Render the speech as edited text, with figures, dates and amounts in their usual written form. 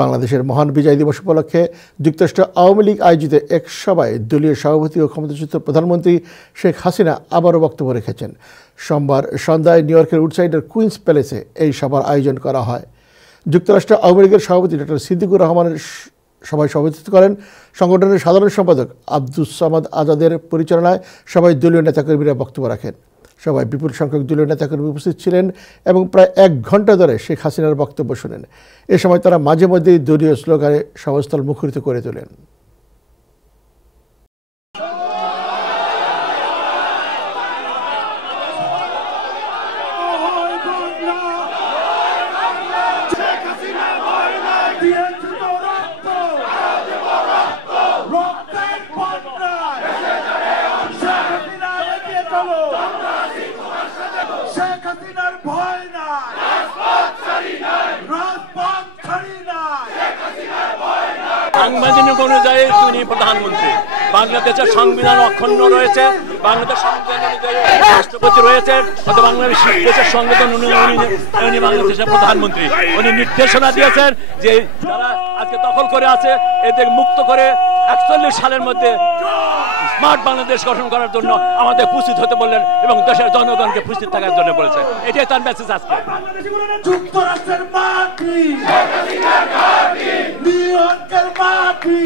বাংলাদেশের মহান বিজয় দিবস উপলক্ষে যুক্তরাষ্ট্র আওয়ামী লীগ আয়োজিত এক সভায় দলীয় সভাপতি ও ক্ষমতাচ্যুত প্রধানমন্ত্রী শেখ হাসিনা আবারও বক্তব্য রেখেছেন। সোমবার সন্ধ্যায় নিউ ইয়র্কের উডসাইডের কুইন্স প্যালেসে এই সভার আয়োজন করা হয়। যুক্তরাষ্ট্র আওয়ামী লীগের সভাপতি ডক্টর সিদ্দিকুর রহমানের সভায় সভাপতিত্ব করেন। সংগঠনের সাধারণ সম্পাদক আব্দুস সামাদ আজাদের পরিচালনায় সবাই দলীয় নেতাকর্মীরা বক্তব্য রাখেন। সবাই বিপুল সংখ্যক দলীয় নেতাকর্মী উপস্থিত ছিলেন এবং প্রায় 1 ঘণ্টা ধরে শেখ হাসিনার বক্তব্য শোনেন। এ সময় তারা মাঝে মধ্যেই দলীয় স্লোগানে সভাস্থল মুখরিত করে তোলেন। সাংবিধানিক অনুযায়ী তিনি প্রধানমন্ত্রী। বাংলাদেশের সংবিধান অক্ষুণ্ণ রয়েছে, বাংলাদেশ সংবিধান অনুযায়ী রাষ্ট্রপতি রয়েছে, বাংলাদেশ দেশের সংবিধান উনি বাংলাদেশের প্রধানমন্ত্রী। উনি নির্দেশনা দিয়েছেন যে যারা আজকে দখল করে আছে এদের মুক্ত করে 41 সালের মধ্যে স্মার্ট বাংলাদেশ গঠন করার জন্য আমাদের প্রস্তুত হতে বললেন এবং দেশের জনগণকে প্রস্তুত থাকার জন্য বলেছেন। এটাই তার মেসেজ আজকে। যুক্তরাষ্ট্রের মাটি, নিউ ইয়র্কের মাটি।